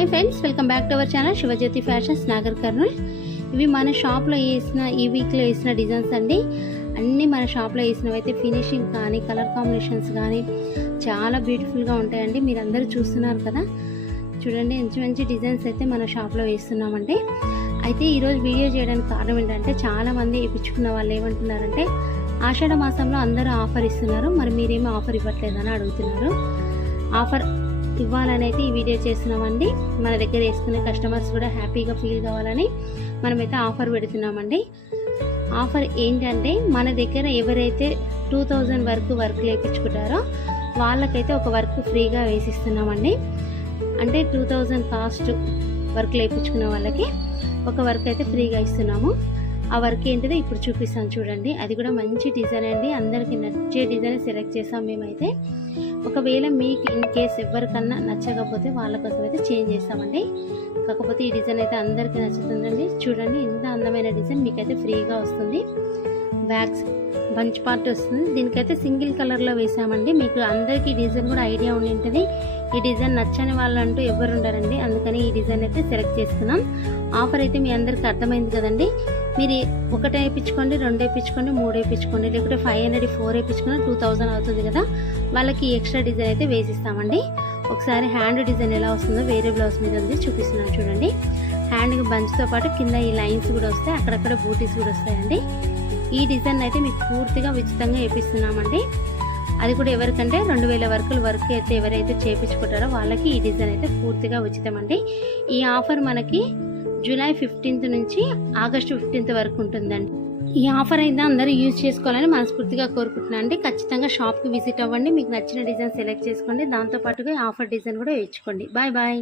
Hi friends, welcome back to our channel Shivajyoti fashions Nagar Kurnool. ఇవి మన షాప్లో వేసిన ఈ వీక్లో వేసిన డిజైన్స్ అండి. అన్నీ మన షాప్లో వేసినవి అయితే ఫినిషింగ్ కానీ కలర్ కాంబినేషన్స్ కానీ చాలా బ్యూటిఫుల్గా ఉంటాయండి. మీరు అందరూ చూస్తున్నారు కదా, చూడండి మంచి మంచి డిజైన్స్ అయితే మన షాప్లో వేస్తున్నామండి. అయితే ఈరోజు వీడియో చేయడానికి కారణం ఏంటంటే, చాలామంది వేయించుకున్న వాళ్ళు ఏమంటున్నారంటే, ఆషాఢ మాసంలో అందరూ ఆఫర్ ఇస్తున్నారు, మరి మీరేమీ ఆఫర్ ఇవ్వట్లేదని అడుగుతున్నారు. ఆఫర్ ఇవ్వాలని అయితే ఈ వీడియో చేస్తున్నామండి. మన దగ్గర వేసుకునే కస్టమర్స్ కూడా హ్యాపీగా ఫీల్ కావాలని మనమైతే ఆఫర్ పెడుతున్నామండి. ఆఫర్ ఏంటంటే, మన దగ్గర ఎవరైతే 2000 వరకు వర్క్ వేయించుకుంటారో వాళ్ళకైతే ఒక వర్క్ ఫ్రీగా వేసిస్తున్నామండి. అంటే 2000 కాస్ట్ వర్క్ వేయించుకున్న వాళ్ళకి ఒక వర్క్ అయితే ఫ్రీగా ఇస్తున్నాము. ఆ వర్క్ ఏంటిదో ఇప్పుడు చూపిస్తాను చూడండి. అది కూడా మంచి డిజైన్ అండి, అందరికీ నచ్చే డిజైన్ సెలెక్ట్ చేసాం మేమైతే. ఒకవేళ మీకు ఇన్ కేస్ ఎవరికన్నా నచ్చకపోతే వాళ్ళ కోసం అయితే చేంజ్ చేస్తామండి. కాకపోతే ఈ డిజైన్ అయితే అందరికీ నచ్చుతుందండి. చూడండి ఎంత అందమైన డిజైన్ మీకైతే ఫ్రీగా వస్తుంది. బ్యాగ్స్ బంచ్ పార్ట్ వస్తుంది. దీనికైతే సింగిల్ కలర్లో వేసామండి. మీకు అందరికీ డిజైన్ కూడా ఐడియా ఉండి ఉంటుంది. ఈ డిజైన్ నచ్చని వాళ్ళు అంటూ ఎవరు ఉండరండి, అందుకని ఈ డిజైన్ అయితే సెలెక్ట్ చేసుకున్నాం. ఆఫర్ అయితే మీ అందరికీ అర్థమైంది కదండి. మీరు ఒకటి వేయించుకోండి, 2 వేయించుకోండి, 3 వేయించుకోండి, లేకపోతే 500 4 వేయించుకున్న 2000 అవుతుంది కదా, వాళ్ళకి ఎక్స్ట్రా డిజైన్ అయితే వేసిస్తామండి. ఒకసారి హ్యాండ్ డిజైన్ ఎలా వస్తుందో వేరే బ్లౌజ్ మీద ఉంది చూపిస్తున్నాను చూడండి. హ్యాండ్కి బంచ్తో పాటు కింద ఈ లైన్స్ కూడా వస్తాయి, అక్కడక్కడ బూటీస్ కూడా వస్తాయండి. ఈ డిజైన్ అయితే మీకు పూర్తిగా ఉచితంగా వేపిస్తున్నామండి. అది కూడా ఎవరికంటే 2000 వర్క్ అయితే ఎవరైతే చేయించుకుంటారో వాళ్ళకి ఈ డిజైన్ అయితే పూర్తిగా ఉచితమండి. ఈ ఆఫర్ మనకి జూలై 15th నుంచి ఆగస్టు 15th వరకు ఉంటుందండి. ఈ ఆఫర్ అయితే అందరూ యూజ్ చేసుకోవాలని మనస్ఫూర్తిగా కోరుకుంటున్నాను అండి. ఖచ్చితంగా షాప్కి విజిట్ అవ్వండి, మీకు నచ్చిన డిజైన్ సెలెక్ట్ చేసుకోండి, దాంతోపాటుగా ఆఫర్ డిజైన్ కూడా వేయించుకోండి. Bye bye.